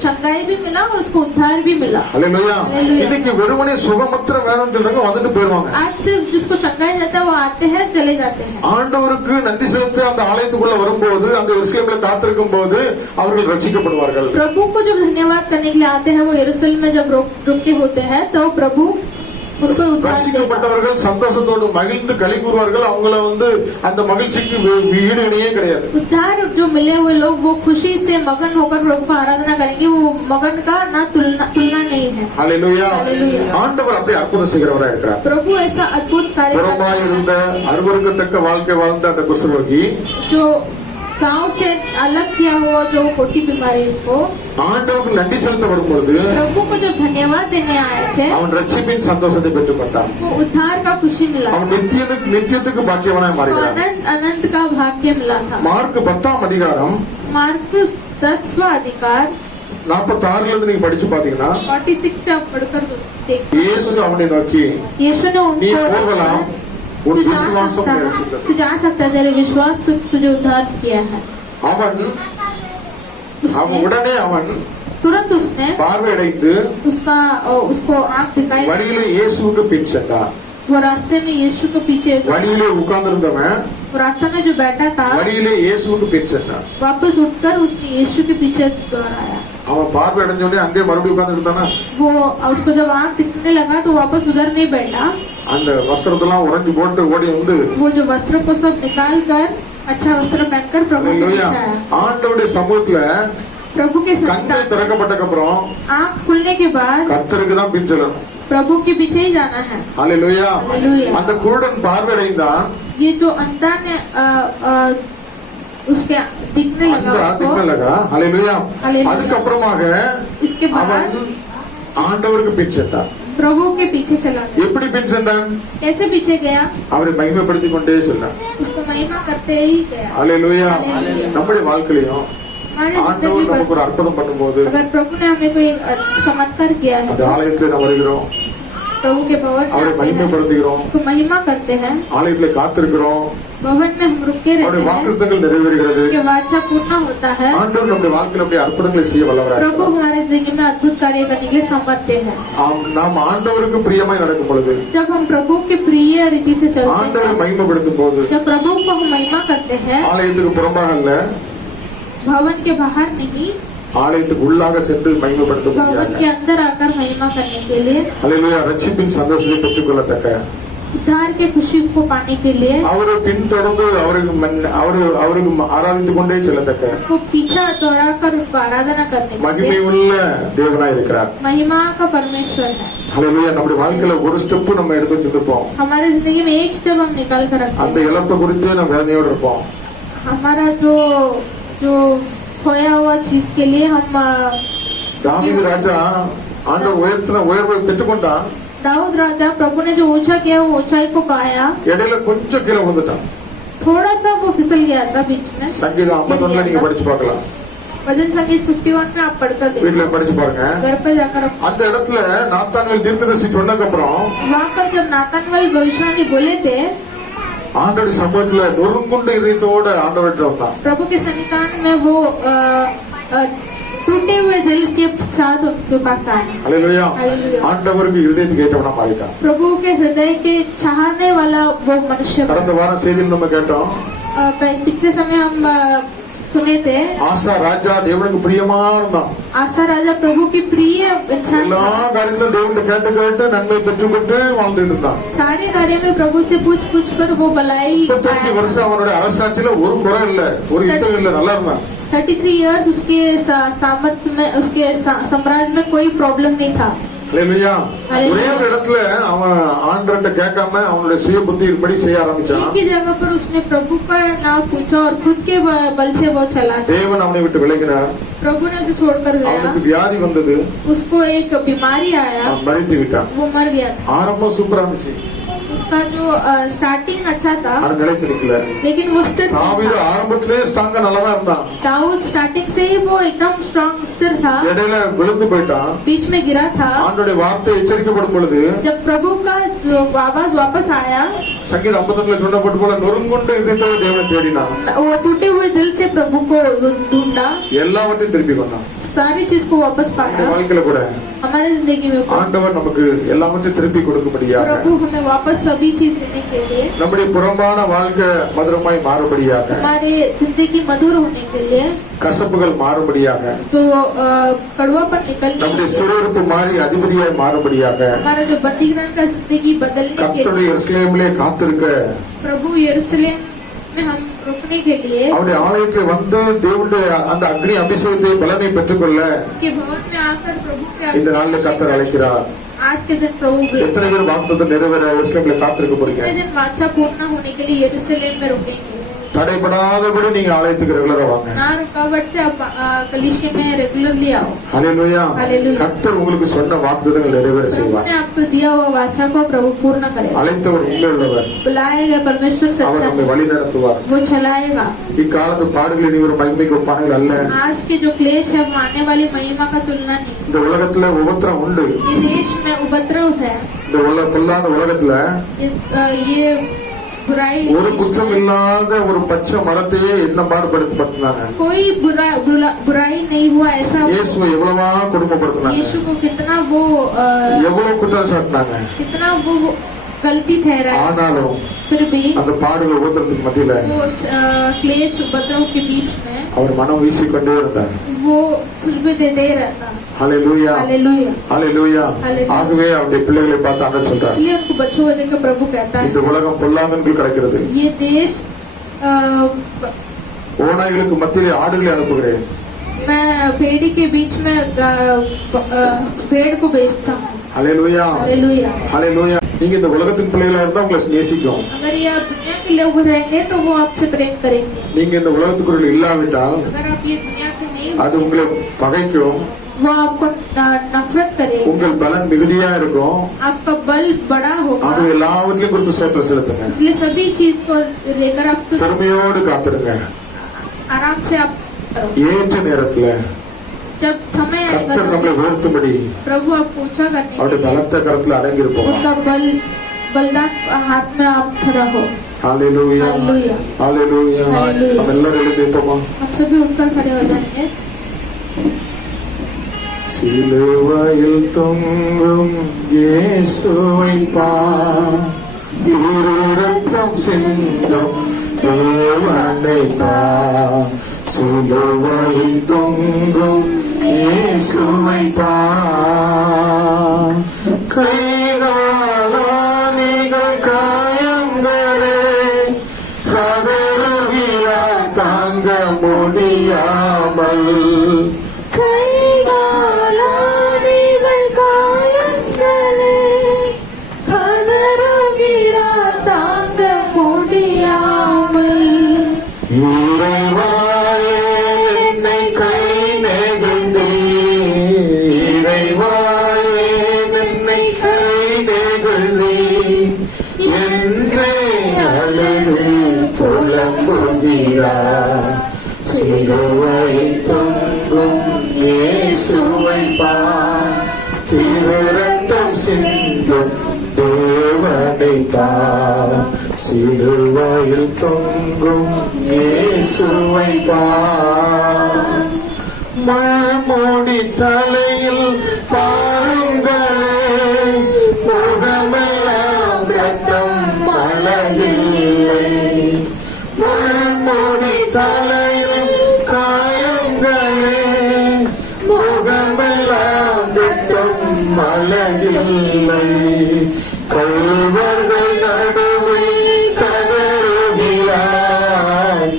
चंगाई भी मिला और उसको उद्धार भी मिला। அல்லேலூயா. அல்லேலூயா. இன்னைக்கு வெறுமனே சுகமற்ற வேணும்னு சொல்றவங்க வந்துட்டு போயிருவாங்க. आज सिर्फ जिसको चंगाई जाता है वो आते हैं चले जाते हैं। ஆண்டவருக்கு நன்றி செலுத்த அந்த ஆலயத்துக்குள்ள வரும்போது, அந்த எருசலேமில் காத்திருக்கும் போது அவர்கள் ரட்சிக்கப்படுவார்கள். प्रभु को जब धन्यवाद करने के लिए आते हैं वो यरूशलेम में जब रुके होते हैं तो प्रभु उनको उद्धार देगा। ரட்சிக்கப்பட்டவர்கள் சந்தோஷத்தோடு மகிழ்ந்து களி கூறுவார்கள். அவங்கள அந்த மகிழ்ச்சிக்கு ஈடு இணையே கிடையாது. उद्धार जो मिले हुए लोग वो खुशी से मगन होकर प्रभु को आराधना करेंगे, वो मगन का ना तुलना नहीं है। அல்லேலூயா. அல்லேலூயா. ஆண்டவர் அப்படியே அற்புதம் செய்கிறவராக இருக்கிறார். प्रभु ऐसा अद्भुत कार्य करता புறமாய் இருந்த அருவருக்கத்தக்க வாழ்க்கை வாழ்ந்த அந்த குஷ்டரோகி है। जो गांव से अलग किया हुआ जो कोटी बीमारी को ஆண்டவருக்கு நன்றி செலுத்த வரும்போது प्रभु को जब धन्यवाद देने आए थे அவன் ரட்சிப்பின் சந்தோஷத்தை பெற்றுக்கொண்டான். वो उद्धार का खुशी मिला, அவன் நித்தியத்துக்கு பாக்கியவனாய் तो மாறுகிறான். अनंत का भाग्य मिला था। மார்க் 10ஆம் அதிகாரம் मार्कुस 10वां अधिकार 46 இருந்து நீங்க படிச்சு பாத்தீங்கன்னா 46 से आप पढ़कर देखिए। இயேசு அவனை நோக்கி यीशु ने நீ उनको போகலாம், तू உன் जा விசுவாசம் सकता உன்னை है, ரட்சித்தது. तू जा सकता है, तेरे विश्वास से तुझे उद्धार किया है। அவன் उसने உடனே அவன் तुरंत उसने பார்வையடைந்து उसको आंख दिखाई, வழியிலே இயேசுவுக்கு பின் சென்றான். वो रास्ते में यीशु के पीछे, வழியிலே உட்கார்ந்திருந்தவன் वो रास्ते में जो बैठा था வழியிலே இயேசுவுக்கு பின் சென்றான். वापस उठकर उसने यीशु के पीछे दोहराया। அவன் பார்வை அடைஞ்சோடனே அங்கே மறுபடியும் உட்கார்ந்துருந்தானா? वो उसको जब आंख दिखने लगा तो वापस उधर नहीं बैठा, அந்த वस्त्रத்தெல்லாம் உறைஞ்சு போட்டு ஓடி வந்து वो जो वस्त्र को सब निकाल कर अच्छा वस्त्र पहनकर प्रभु के पीछे आया। ஆண்டவருடைய சமூகத்துல प्रभु के கண்கள் साथ திறக்கப்பட்டதுக்கு அப்புறம் आंख खुलने के बाद கர்த்தருக்கு தான் பின் செல்லணும். प्रभु के पीछे ही जाना है। ஹalleluya. हालेलुया। அந்த குருடன் பார்வையடைந்தான். ये जो अंधा ने उसके दिखने அந்த लगा திக்ன उसको। லகா ஹalleluya Hallelujah. அதுக்கப்புறமாக इसके அவன் बाद ஆண்டவருக்கு பின் சென்றான் प्रभु के पीछे चला गया। எப்படி பின் சென்றான் कैसे पीछे गया? அவரை மகிமைப்படுத்திக் கொண்டே சென்றான் उसको महिमा करते ही गया। ஹalleluya Hallelujah. நம்முடைய வாழ்க்கையிலும் हमारे जिंदगी ஆண்டவர் पर நமக்கு ஒரு அற்புதம் பண்ணும்போது अगर प्रभु ने हमें कोई चमत्कार किया है, அந்த ஆலயத்துல நாம் வருகிறோம் प्रभु के भवन में அவரை आते हैं, மகிமைப்படுத்துகிறோம் उसको महिमा करते हैं, ஆலயத்துல காத்திருக்கிறோம் भवन में हम रुके அவருடைய रहते हैं, வாக்குத்தத்தங்கள் நிறைவேறுகிறது उसके वाचा पूर्ण होता है। ஆண்டவர் நம்முடைய வாழ்க்கையில அப்படியே அற்புதங்களை செய்ய வல்லவராக प्रभु हमारे जिंदगी में अद्भुत कार्य करने के लिए समर्थ्य है। நாம் ஆண்டவருக்கு பிரியமாய் நடக்கும் பொழுது जब हम प्रभु के प्रिय रीति से चलते ஆண்டவரை हैं, மகிமைப்படுத்தும் போது जब प्रभु को हम महिमा करते हैं, ஆலயத்துக்கு புறம்பாக அல்ல भवन के बाहर नहीं, ஆலயத்துக்கு உள்ளாக சென்று மகிமைப்படுத்த भवन के முடியாது अंदर आकर महिमा करने के लिए, ஹalleluya ரட்சிப்பின் சந்தோஷத்தை பெற்றுக் கொள்ளத்தக்க उद्धार के खुशी को पाने के लिए, அவரை பின்தொடர்ந்து அவருக்கு ஆராதித்துக் கொண்டே செல்லத்தக்க उसको पीछा दौड़ाकर उनको आराधना करने के மகிமை लिए உள்ள தேவனாய் இருக்கிறார் महिमा का परमेश्वर है। ஹalleluya நம்முடைய வாழ்க்கையில ஒரு ஸ்டெப் நம்ம எடுத்து வச்சிருப்போம் हमारे जिंदगी में एक स्टेप हम निकाल कर रखते அந்த हैं। இழப்பை குறித்து நம்ம வேதனையோடு இருப்போம் हमारा जो जो खोया हुआ चीज के लिए हम தாவீது ராஜா ஆண்டவர் உயர்வை பெற்றுக்கொண்டான் दाऊद राजा प्रभु ने जो ऊंचा किया वो ऊंचाई को पाया, இடையில கொஞ்சம் கீழே விழுந்துட்டான் थोड़ा सा वो फिसल गया था बीच में। சங்கீதம் 51 நீங்க படிச்சு பார்க்கலாம் भजन संगीत 51 में आप पढ़कर வீட்டுல देखो, படிச்சு பாருங்க घर पे जाकर आप- அந்த இடத்துல நாத்தான்வேல் தீர்க்கதரிசி சொன்னதுக்கு அப்புறம் वहाँ पर जब नातानवेल भविष्यवाणी बोले थे, ஆண்டோட சமூகத்துல நொறுங்குண்ட இதயத்தோட ஆண்டவர்கிட்ட வந்தான் प्रभु के सन्निधान में वो टूटे हुए दिल के साथ उनके पास आए। ஹalleluya Hallelujah. ஆண்டவருக்கு இருதயத்துக்கு ஏற்றவனா மாறிட்டான் प्रभु के हृदय के चाहने वाला वो मनुष्य बना। கடந்த வாரம் செய்தியில் நம்ம கேட்டோம் पिछले समय हम सुने थे, ஆசா ராஜா தேவனுக்கு பிரியமா இருந்தான் आशा राजा प्रभु की प्रिय इंसान எல்லா था। காரியத்திலும் தேவன் கேட்டு நன்மை பெற்றுக்கொண்டு வாழ்ந்துட்டு இருந்தான் सारे कार्य में प्रभु से पूछ कर वो भलाई 35 வருஷம் அவனுடைய அரசாட்சியில ஒரு குறை இல்ல ஒரு யுத்தம் இல்ல நல்லா இருந்தான் 33 इयर्स उसके सामर्थ्य में, उसके साम्राज्य में कोई प्रॉब्लम नहीं था। ஹalleluya Hallelujah. ஒரே ஒரு இடத்துல அவன் ஆண்டவர்கிட்ட கேட்காம அவனுடைய சுய புத்தியின்படி செய்ய ஆரம்பிச்சான் एक ही जगह पर उसने प्रभु का नाम पूछा और खुद के बल से वो चला। தேவன் அவனை விட்டு விலகினார் प्रभु ने उसे छोड़कर गया, அவனுக்கு வியாதி வந்தது उसको एक बीमारी आया, அவன் மரித்து விட்டான் वो मर गया था। ஆரம்பம் சூப்பரா இருந்துச்சு उसका जो स्टार्टिंग अच्छा था, ஆனா நிலைத்து நிக்கல लेकिन वो स्थिर नहीं தாவீது था। ஆரம்பத்திலே ஸ்ட்ராங்கா நல்லதா இருந்தான் दाऊद स्टार्टिंग से ही वो एकदम स्ट्रांग स्थिर था, இடையில விழுந்து போயிட்டான் बीच में गिरा था। ஆண்டோடைய வார்த்தை எச்சரிக்கப்படும் பொழுது जब प्रभु का जो आवाज वापस आया, சங்கீதம் 52 சொன்னப்பட்டு போல நொறுங்குண்ட இதயத்தோட தேவனை தேடினான் वो टूटे हुए दिल से प्रभु को ढूंढा, எல்லாவற்றையும் திருப்பி கொண்டான் सारी चीज को वापस நம்முடைய पाया। வாழ்க்கையில கூட हमारे जिंदगी में ஆண்டவர் நமக்கு எல்லாவற்றையும் திருப்பி கொடுக்கும்படியாக प्रभु हमें वापस सभी चीज देने के लिए, நம்முடைய புறம்பான வாழ்க்கை மதுரமாய் மாறும்படியாக हमारे जिंदगी मधुर होने के लिए, கசப்புகள் மாறும்படியாக तो कड़वापन निकलने के நம்முடைய लिए, சிறுவிருப்பு மாறி அதிபதியாய் மாறும்படியாக हमारा जो बंदीगण का जिंदगी बदलने के கர்த்தருடைய लिए, எருசலேமிலே காத்திருக்க प्रभु यरूशलेम में हम रुकने के लिए, அவருடைய ஆலயத்தில் வந்து தேவனுடைய அந்த அக்னி அபிஷேகத்தை பலனை பெற்றுக்கொள்ள के भवन में आकर प्रभु के இந்த நாளில் கர்த்தர் அழைக்கிறார் आज के दिन प्रभु எத்தனை பேர் வாக்குத்தத்தம் நிறைவேற எருசலேமிலே காத்திருக்க போறீங்க कितने दिन वाचा पूर्ण होने के लिए यरूशलेम में रुकेंगे। தடைபடாதபடி நீங்க ஆலயத்துக்கு ரெகுலரா வாங்க ना रुकावट से आप कलीसिया में रेगुलरली आओ। ஹalleluya Hallelujah. கர்த்தர் உங்களுக்கு சொன்ன வாக்குத்தத்தங்கள் நிறைவேற प्रभु செய்வார் ने आपको दिया हुआ वाचा को प्रभु पूर्ण करेगा। அழைத்தவர் உண்மையுள்ளவர் बुलाया गया परमेश्वर அவர் सच्चा நம்மை है, வழி நடத்துவார் वो चलाएगा। இக்காலத்து பாடுகள் இனி ஒரு மகிமைக்கு ஒப்பானது அல்ல आज के जो क्लेश है वो आने वाली महिमा का तुलना नहीं। இந்த உலகத்துல உபத்திரம் உண்டு ये देश में उपद्रव है, இந்த பொல்லாத உலகத்துல ये बुराई, ஒரு குற்றம் இல்லாத ஒரு பச்சை மரத்தையே என்ன பாடுபடுத்தினாங்க कोई बुराई नहीं हुआ ऐसा। இயேசுவை எவ்வளவா கொடுமைப்படுத்தினாங்க यीशु को कितना वो எவ்வளவு குற்றம் சாட்டினாங்க कितना वो गलती ठहराई, ஆனாலும் फिर भी அந்த பாடுகள் உபத்திரத்துக்கு மத்தியில वो क्लेश उपद्रव के बीच में அவர் மனம் வீசிக்கொண்டே இருந்தார் वो खुशबू देते रहता। ஹalleluya हालेलुया। ஹalleluya Hallelujah. ஆகவே அவருடைய பிள்ளைகளை பார்த்து ஆண்டவர் சொல்றார் इसलिए उनको बच्चों को देखकर प्रभु कहता है, இந்த உலகம் பொல்லாங்கன்கள் கிடக்கிறது ये देश ஓநாய்களுக்கு மத்தியிலே ஆடுகளை அனுப்புகிறேன் मैं भेड़ी के बीच में भेड़ को बेचता हूँ। ஹalleluya हालेलुया। ஹalleluya நீங்க இந்த உலகத்தின் பிள்ளைகளா இருந்தா உங்களை நேசிக்கும். अगर ये आप दुनिया के लोग रहेंगे तो वो आपसे प्रेम करेंगे. நீங்க இந்த உலகத்துக்குள்ள இல்லாவிட்டால் अगर आप ये दुनिया के नहीं அது உங்களை பகைக்கும். वो आपको नफरत करेगा. உங்கள் பலன் மிகுதியா இருக்கும். आपका बल बड़ा होगा. அது எல்லாவற்றையும் குறித்து ஸ்தோத்திரம் செலுத்துங்க. इसलिए सभी चीज को लेकर आप பொறுமையோடு காத்திருங்க. आराम से आप ஏற்ற நேரத்துல जब समय आएगा கர்த்தர் நம்மை உயர்த்தும்படி प्रभु आप पूछा करने அவருடைய பலத்த கரத்துல அடங்கி இருப்போம். उसका बलदान हाथ में आप खड़ा हो. ஹalleluya ஹalleluya. நம்ம எல்லாரும் எழுந்திருப்போமா? आप सभी उठकर खड़े हो जाएंगे. சிலுவையில் தொங்கும் இயேசுவை பார், திரு ரத்தம் சிந்தும் தேவனை பார். சிலுவையில் தொங்கும் இயேசுவை பார், கைகாலானிகள் காயங்களே கதறுகிறார் தாங்க முடியாமல். கைகாலானிகள் காயங்களே கதறுகிறார் தாங்க முடியாமல். இறைவாயே என்னை கை நெகிழ்ந்தே, இறைவாயே என்னை கை நெகிழ்ந்தே என்றே அழுது புலம்புகிறார். சிலுவையில் தொங்கும் இயேசுவை பார், திரு ரத்தம் சிந்தும் தேவனை பார். சிலுவையில் தொங்கும் இயேசுவை பார், முள்முடி தலையில் பாருங்களே முகமெல்லாம் ரத்தம் மலையில்லை. முள்முடி தலையில் காயங்களே முகமெல்லாம் ரத்தம் மலையில்லை. கள்வர்கள் நடுவில் கதறுகிறார்,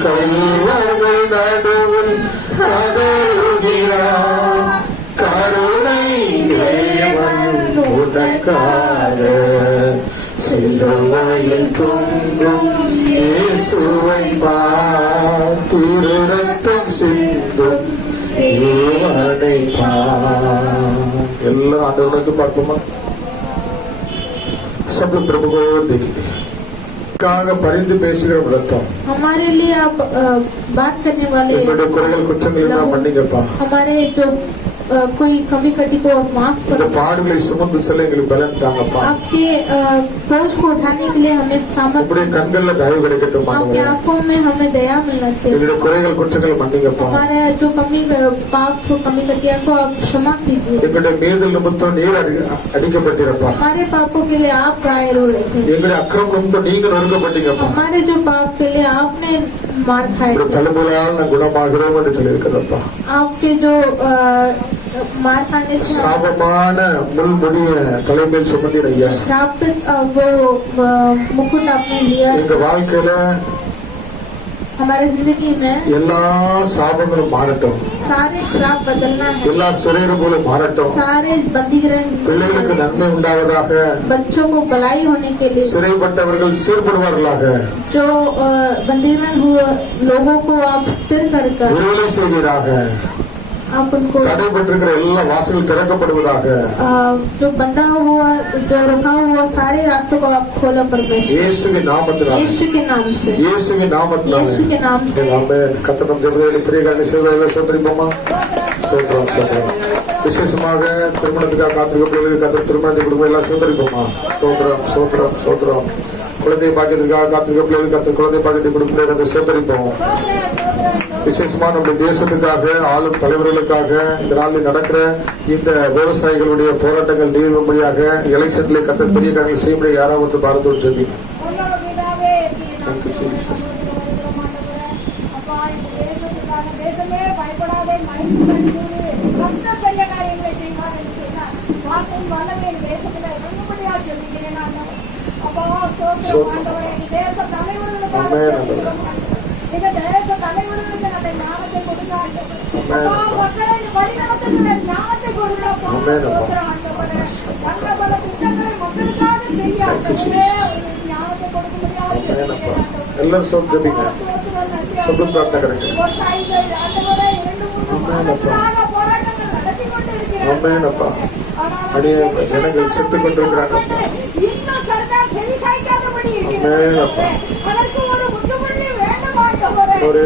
கள்வர்கள் நடுவில் கதறுகிறார். கருணை தேவன் உனக்காக சிலுவையில் தொங்கும் இயேசுவை பார், திரு ரத்தம் சிந்தும் தேவனை பார். எல்லாம் ஆண்டவனுக்கு பார்ப்போமா? सब लोग प्रभु को देखिए. பரிந்து பேசுகிற ரத்தம், हमारे लिए आप बात करने वाले, என்னுடைய குறைகள் குற்றங்கள் எல்லாம் மன்னிங்கப்பா. हमारे जो कोई कमी कटी को आप माफ இந்த करो. பாடுகளை சுமந்து செல்ல எங்களுக்கு பலன் தாங்கப்பா. आपके बोझ को उठाने के लिए हमें सामर्थ, உங்களுடைய கண்கள்ல தயவு கிடைக்கட்டும். आपकी आंखों में हमें दया मिलना चाहिए. எங்களுடைய குறைகள் குற்றங்கள் மன்னிங்கப்பா. हमारे जो कमी पाप को कमी कटिया को आप क्षमा कीजिए. எங்களுடைய மீறுதல் நிமித்தம் நீர் அடிக்கப்பட்டிருப்பா. हमारे पापों के लिए आप घायल हुए थे. எங்களுடைய அக்கிரமம் நிமித்தம் நீங்க நொறுக்கப்பட்டீங்கப்பா. हमारे जो पाप के लिए आपने मार खाए थे. தலைமுறையால் நான் குணமாகிறோம் என்று சொல்லியிருக்கிறப்பா. आपके जो मार खाने से சாபமான முள்முடிய தலைமையில் சுமந்தீர் ஐயா. श्रापित वो मुकुट आपने लिया. எங்க வாழ்க்கையில हमारे जिंदगी में எல்லா சாபங்களும் மாறட்டும், सारे श्राप बदलना है. எல்லா சிறைகளும் மாறட்டும். सारे बंदीगृह பிள்ளைகளுக்கு நன்மை உண்டாவதாக. बच्चों को भलाई होने के लिए, சிறைப்பட்டவர்கள் சீர்படுவார்களாக. जो बंदीगृह हुए लोगों को आप स्थिर कर விடுதலை செய்வீராக. आप उनको தடைபட்டிருக்கிற எல்லா வாசல்கள் திறக்கப்படுவதாக. जो बंधा हुआ, जो रुका हुआ सारे रास्तों को आप खोला परमेश्वर, இயேசுவின் நாமத்தினாலே, यीशु के नाम से, இயேசுவின் நாமத்தினாலே. यीशु के नाम से. ஆமென். கர்த்தர் நம் ஜெபங்களை பெரிய காரியங்களை செய்வதை சோதரிப்போமா? ஸ்தோத்திரம் ஸ்தோத்திரம். விசேஷமாக திருமணத்துக்காக காத்திருக்கப்படுகிறது. கர்த்தர் திருமணத்தை கொடுக்க எல்லாம் சோதரிப்போமா? ஸ்தோத்திரம் ஸ்தோத்திரம் ஸ்தோத்திரம். குழந்தை பாக்கியத்திற்காக காத்திருக்கப்படுகிறது. கர்த்தர் குழந்தை பாக்கியத்தை கொடுக்க கர்த்தர் சோதரிப்போம். விசேஷமா நம்முடைய தேசத்துக்காக, ஆளும் தலைவர்களுக்காக இந்த நாளில் நடக்கிற இந்த விவசாயிகளுடைய போராட்டங்கள் நீங்கும்படியாக, எலெக்ஷன்ல கர்த்தர் பெரிய காரியங்கள் செய்யும்படி யாராவது பாரத்தோடு சொல்லி Thank you, Jesus. Amen, அப்பா. எல்லாரும் சொல் ஜெபிங்க. சொல்லு பிரார்த்தனை கரெக்ட். Amen, அப்பா. Amen, அப்பா. அடியே ஜனங்கள் செத்துக் கொண்டிருக்கிறாங்க. இன்னும் சர்க்கார் செவி சாய்க்காதபடி Amen, அப்பா. அதற்கு ஒரு முற்றுப்புள்ளி வேண்டும் ஆண்டவரே. ஒரு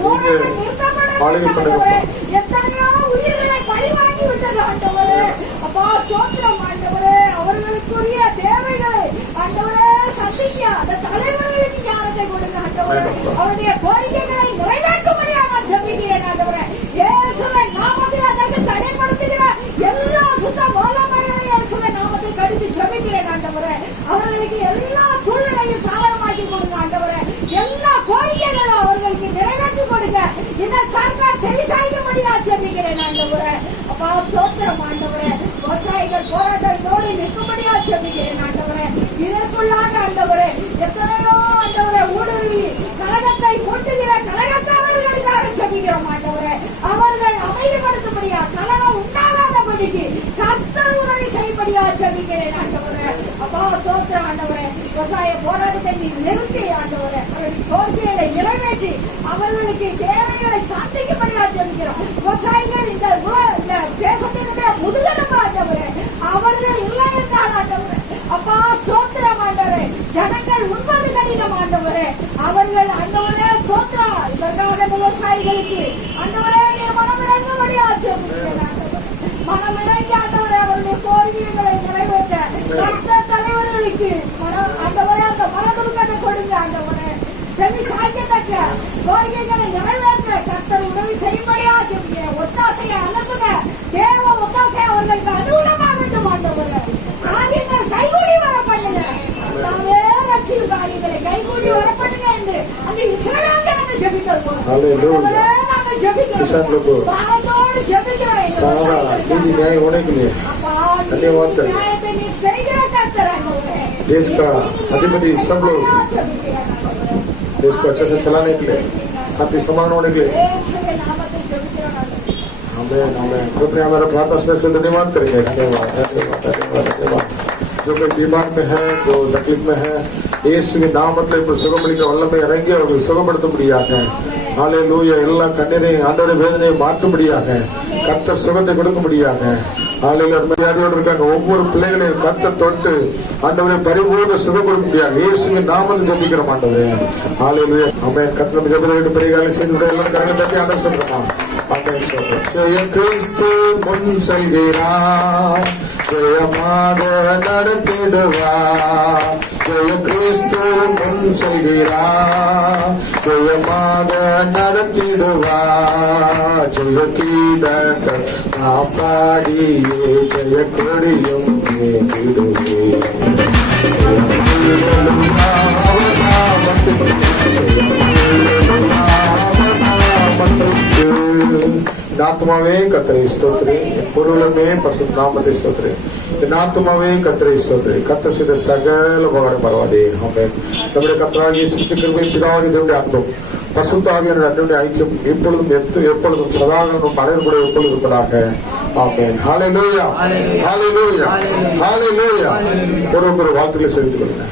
போராட்டம் நிறுத்தப்பட ஆளுகை பண்ணுங்க. ஆண்டவரே. எத்தனையோ உயிர்களை பலி வாங்கி விட்டது ஆண்டவரே. அப்பா ஸ்தோத்திரம் ஆண்டவரே. அவர்களுக்குரிய தேவைகளை ஆண்டவரே சந்திக்க அந்த தலைவர்களுக்கு ஞானத்தை கொடுங்க ஆண்டவரே. அவருடைய கோரிக்கைகளை நிறைவேற்றும்படியாக நான் ஜெபிக்கிறேன் ஆண்டவரே. இயேசுவின் நாமத்தில் அதற்கு தடைப்படுத்துகிற எல்லா சுத்த வல்லமையையும் இயேசுவின் நாமத்தில் கடிந்து ஜெபிக்கிறேன் ஆண்டவரே. அவர்களுக்கு எல்லா சூழ்நிலையும் சாதகமாக்கி கொடுங்க ஆண்டவரே. எல்லா கோரிக்கைகளும் அவர்களுக்கு நிறைவேற்றி கொடுங்க. இந்த சர்க்கார் செவிசாய்க்கும்படியாக ஜெபிக்கிறேன் ஆண்டவரே. அப்பா ஸ்தோத்திரம் ஆண்டவரே. விவசாயிகள் போராட்டத்தோடு நிற்கும்படியாக ஜெபிக்கிறேன் ஆண்டவரே. இதற்குள்ளாக ஆண்டவரே எத்தனையோ ஆண்டவரே ஊடுருவி கலகத்தை கொட்டுகிற கலகக்காரர்களுக்காக ஜெபிக்கிறோம் ஆண்டவரே. அவர்கள் அமைதிப்படுத்தும்படியா கலகம் உண்டாகாதபடிக்கு கர்த்தர் உதவி செய்யும்படியா ஜெபிக்கிறேன் ஆண்டவரே. அப்பா ஸ்தோத்திரம் ஆண்டவரே. விவசாய போராட்டத்தை நீ நிறுத்தி ஆண்டவரே அவர்களுடைய கோரிக்கைகளை நிறைவேற்றி அவர்களுக்கு தேவைகளை சந்திக்கும்படியா ஜெபிக்கிறோம். விவசாயிகள் இந்த தேசத்தினுடைய முதுகெலும்பு ஆண்டவரே. அவர்கள் இல்லை என்றால் ஆண்டவரே அப்பா ஸ்தோத்திரம் ஆண்டவரே. ஜனங்கள் உண்பது கடினம் ஆண்டவரே. அவர்கள் ஆண்டவரே ஸ்தோத்திரம் இதற்காக விவசாயிகளுக்கு ஆண்டவரே நீர் மனமிறங்கும்படியா ஜெபிக்கிறேன் ஆண்டவரே. மனமிறங்கி ஆண்டவரே அவருடைய கோரிக்கைகளை நிறைவேற்ற கர்த்தர் தலைவர்களுக்கு ஆண்டவரே அந்த மனதுருக்கத்தை கொடுங்க ஆண்டவரே. செவி சாய்க்கத்தக்க கோரிக்கைகளை நிறைவேற்ற கர்த்தர் உதவி செய்யும்படியா ஜெபிக்கிறேன். ஒத்தாசையை அனுப்புங்க. தேவ ஒத்தாசை அவர்களுக்கு அனுகூலமாகட்டும் ஆண்டவரே. காரியங்கள் கைகூடி வர பண்ணுங்க. தாமே ரட்சிக்கும் காரியங்களை கைகூடி வர பண்ணுங்க என்று அந்த இஸ்ரவேல் ஜனங்கள் ஜெபிக்கிறோம். Hallelujah. நாங்கள் ஜெபிக்கிறோம். किसान लोगों பாரத்தோடு ஜெபிக்கிறோம். सारा नीति न्याय होने के लिए धन्यवाद करें. நியாயத்தை நீர் செய்கிற கர்த்தர் ஆண்டவரே. देश का अधिपति सब लोग देश को अच्छे से चलाने के लिए शांति समान होने के लिए இயேசுவின் நாமத்தில் ஜெபிக்கிறோம் ஆண்டவரே. हमें हमें कृपया हमारा प्रार्थना से धन्यवाद करेंगे. धन्यवाद धन्यवाद धन्यवाद धन्यवाद. जो कोई बीमार में है जो तकलीफ में है இயேசுவின் நாமத்தில் இப்ப சுகமளிக்க வல்லமை இறங்கி அவர்கள் சுகப்படுத்தும்படியாக ஹalleluya. எல்லா கண்ணீரையும் ஆண்டவருடைய வேதனையை மாற்றும்படியாக கர்த்தர் சுகத்தை கொடுக்கும்படியாக ஹalleluya. வியாதியோடு இருக்காங்க ஒவ்வொரு பிள்ளைகளையும் கர்த்தர் தொட்டு ஆண்டவரை பரிபூர்ண சுகம் கொடுக்கும்படியாக இயேசுவின் நாமத்தில் ஜெபிக்கிறோம் ஆண்டவரே. ஹalleluya. ஆமென். கர்த்தர் ஜெபத்தை பரிகாரம் செய்து விட எல்லாம் கரங்களை தட்டி ஆண்டவர் சொல்றோம். ஆமென் சொல்றோம். ஜெய கிறிஸ்து முன் செல்கிறார் ஜெயமாக நடத்திடுவார். ஜெய கிறிஸ்து முன் செல்கிறார் ஜெயமாக நடத்திடுவார். ஜெய கீதங்கள் நாம் பாடியே ஜெய கொடியும் கேட்டிடுவே. ஆத்மாவே கர்த்தரை ஸ்தோத்திரி. பொருளுமே பரிசுத்த நாமத்தை ஸ்தோத்திரி. ஆத்மாவே கர்த்தரை ஸ்தோத்திரி. கர்த்தர் செய்த சகல உபகாரம் பரவாதே. ஆமென். நம்முடைய கர்த்தராகிய இயேசு கிறிஸ்துவின் பிதாவாகிய தேவனுடைய அன்பும் பரிசுத்த ஆவியானவருடைய அன்பினுடைய ஐக்கியம் எப்பொழுதும் எப்பொழுதும் சதாகாலம் அனைவருடைய எப்பொழுதும் இருப்பதாக. ஆமென். ஹalleluya ஹalleluya ஹalleluya. ஒருவருக்கு ஒரு வார்த்தைகளை செலுத்திக் கொள்ளுங்க.